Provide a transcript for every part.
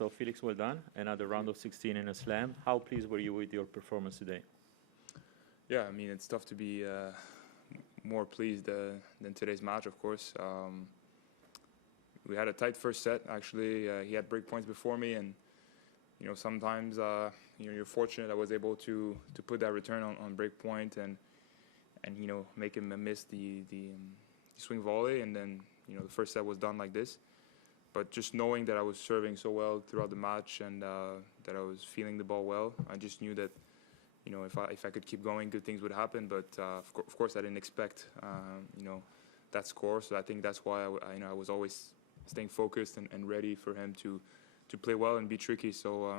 So Felix, well done. Another round of 16 in a slam. How pleased were you with your performance today? Yeah, I mean, it's tough to be more pleased than today's match, of course. We had a tight first set, actually. He had break points before me, and sometimes you're fortunate I was able to put that return on break point and make him miss the swing volley, and then the first set was done like this. But just knowing that I was serving so well throughout the match and that I was feeling the ball well, I just knew that if I could keep going, good things would happen. But of course, I didn't expect that score. So I think that's why I was always staying focused and ready for him to play well and be tricky. So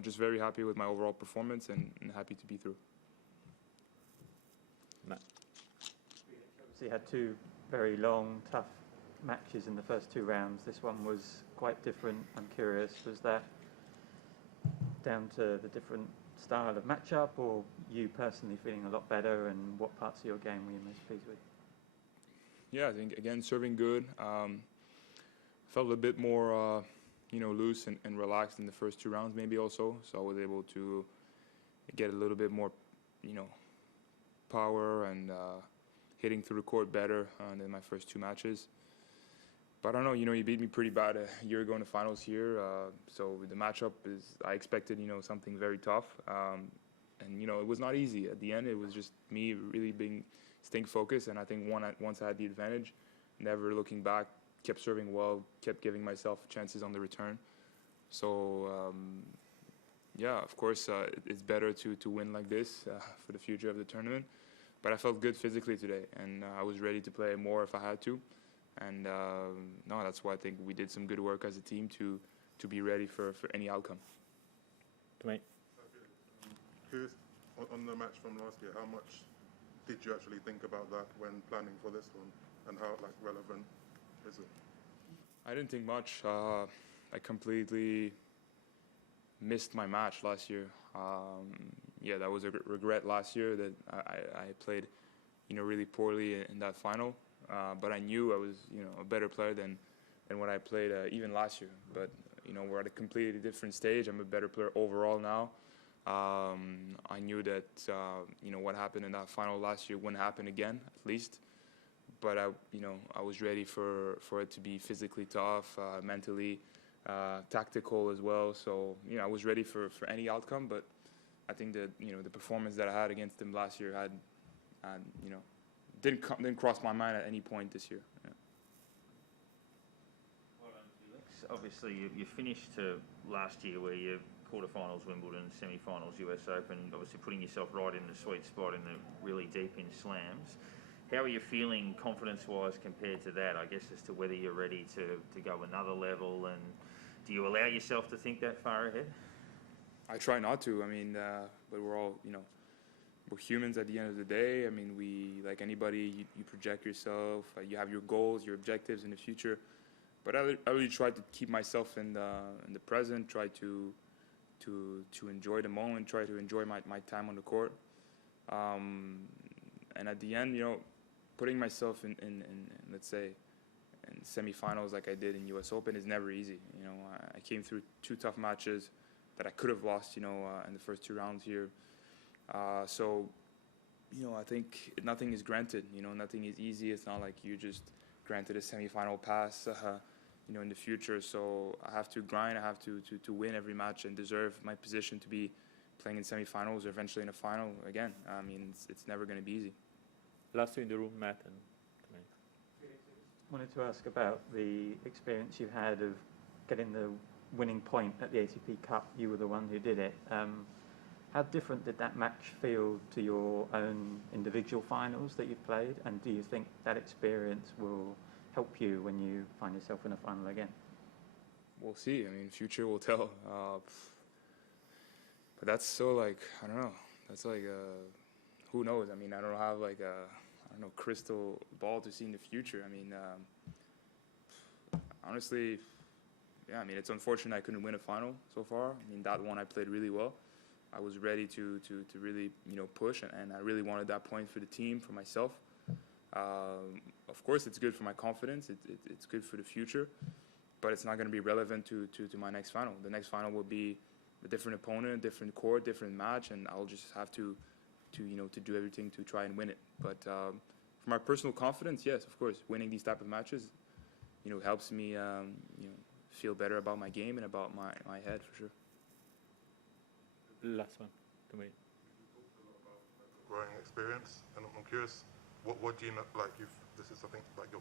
just very happy with my overall performance and happy to be through. Matt. So you had two very long, tough matches in the first two rounds. This one was quite different. I'm curious, was that down to the different style of matchup, or you personally feeling a lot better, and what parts of your game were you most pleased with? Yeah, I think, again, serving good. Felt a bit more loose and relaxed in the first two rounds maybe also, so I was able to get a little bit more power and hitting through the court better than my first two matches. But I don't know, he beat me pretty bad a year ago in the finals here, so the matchup I expected, something very tough, and it was not easy. At the end, it was just me really staying focused, and I think once I had the advantage, never looking back, kept serving well, kept giving myself chances on the return. So, yeah, of course, it's better to win like this for the future of the tournament. But I felt good physically today, and I was ready to play more if I had to. And that's why I think we did some good work as a team to be ready for any outcome. Cain. Curious, on the match from last year, how much did you actually think about that when planning for this one, and how relevant is it? I didn't think much. I completely missed my match last year. Yeah, that was a regret last year that I played, really poorly in that final. But I knew I was, a better player than what I played even last year. But we're at a completely different stage. I'm a better player overall now. I knew that what happened in that final last year wouldn't happen again, at least. But I was ready for it to be physically tough, mentally, tactical as well. So I was ready for any outcome. But I think that the performance that I had against him last year had didn't cross my mind at any point this year. Yeah. Well done, Felix. Obviously, you finished last year where you quarterfinals Wimbledon, semi-finals US Open, obviously putting yourself right in the sweet spot in the really deep in slams. How are you feeling confidence-wise compared to that, I guess, as to whether you're ready to go another level, and do you allow yourself to think that far ahead? I try not to. I mean, but we're all, we're humans at the end of the day. I mean, like anybody, you project yourself, you have your goals, your objectives in the future. But I really try to keep myself in the present, try to enjoy the moment, try to enjoy my time on the court. And at the end, putting myself in let's say, in semifinals like I did in US Open is never easy. I came through two tough matches that I could have lost, in the first two rounds here. So, I think nothing is granted. Nothing is easy. It's not like you just granted a semifinal pass, in the future. So I have to grind. I have to win every match and deserve my position to be playing in semifinals or eventually in a final again. I mean, it's never going to be easy. Last two in the room, Matt and Cain. Wanted to ask about the experience you had of getting the winning point at the ATP Cup. You were the one who did it. How different did that match feel to your own individual finals that you've played? And do you think that experience will help you when you find yourself in a final again? We'll see. I mean, future will tell. But that's so I don't know. That's who knows? I mean, I don't have a crystal ball to see in the future. I mean, honestly, yeah, I mean, it's unfortunate I couldn't win a final so far. I mean, that one I played really well. I was ready to really, push, and I really wanted that point for the team, for myself. Of course, it's good for my confidence. It's good for the future. but it's not going to be relevant to my next final. The next final will be a different opponent, different court, different match, and I'll just have to do everything to try and win it. But for my personal confidence, yes, of course, winning these type of matches, helps me, feel better about my game and about my head for sure. Last one to me. Growing experience, and I'm curious, what do you know, like this is I think like your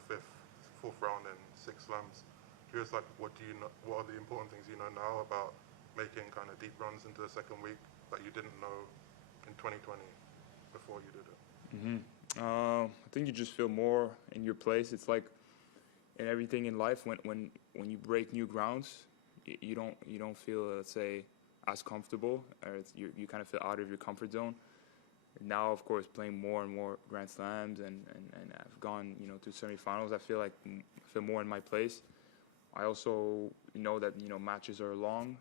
fourth round in 6 slams. Curious, like what are the important things you know now about making kind of deep runs into the second week that you didn't know in 2020 before you did it? I think you just feel more in your place. It's like in everything in life, when you break new grounds, you don't feel, let's say, as comfortable, or you kind of feel out of your comfort zone. Now, of course, playing more and more Grand Slams, and I've gone, to semifinals, I feel more in my place. I also know that, matches are long.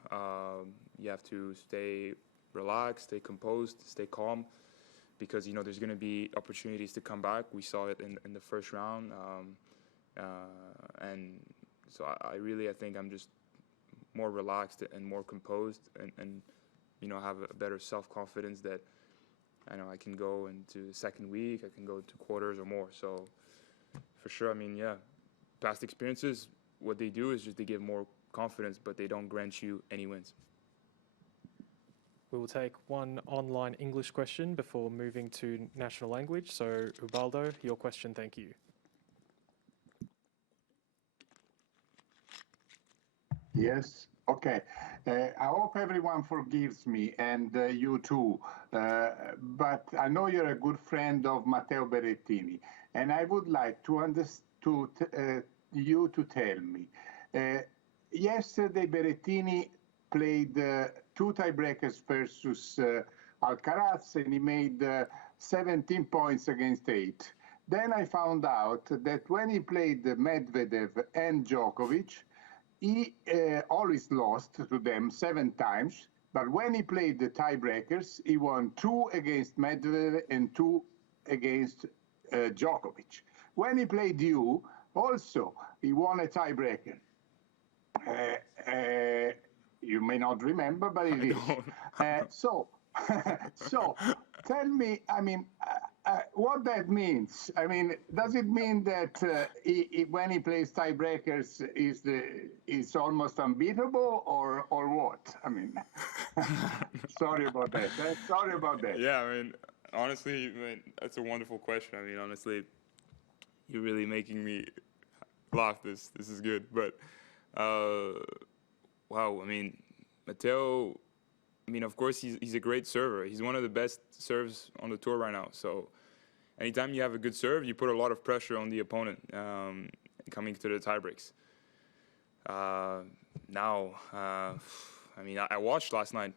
You have to stay relaxed, stay composed, stay calm, because, there's going to be opportunities to come back. We saw it in the first round. And so I think I'm just more relaxed and more composed, and have a better self-confidence that I know I can go into the second week, I can go to quarters or more. So for sure, past experiences, what they do is just they give more confidence, but they don't grant you any wins. We will take one online English question before moving to national language. So Ubaldo, your question, thank you. Yes. Okay. I hope everyone forgives me, and you too. But I know you're a good friend of Matteo Berrettini, and I would like you to tell me. Yesterday, Berrettini played 2 tiebreakers versus Alcaraz, and he made 17 points against 8. Then I found out that when he played Medvedev and Djokovic, he always lost to them 7 times, but when he played the tiebreakers, he won 2 against Medvedev and 2 against Djokovic. When he played you, also, he won a tiebreaker. You may not remember, but it is. So tell me, what that means. Does it mean that when he plays tiebreakers, is almost unbeatable, or what? Sorry about that. Sorry about that. Yeah, honestly, that's a wonderful question. Honestly, you're really making me laugh. This is good, but wow. Matteo. Of course, he's a great server. He's one of the best serves on the tour right now. So anytime you have a good serve, you put a lot of pressure on the opponent coming to the tiebreaks. I watched last night.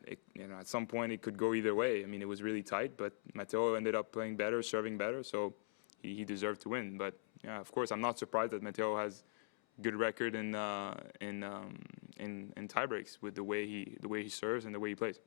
At some point it could go either way. It was really tight, but Matteo ended up playing better, serving better, so he deserved to win. But yeah, of course, I'm not surprised that Matteo has good record in tiebreaks with the way he serves and the way he plays.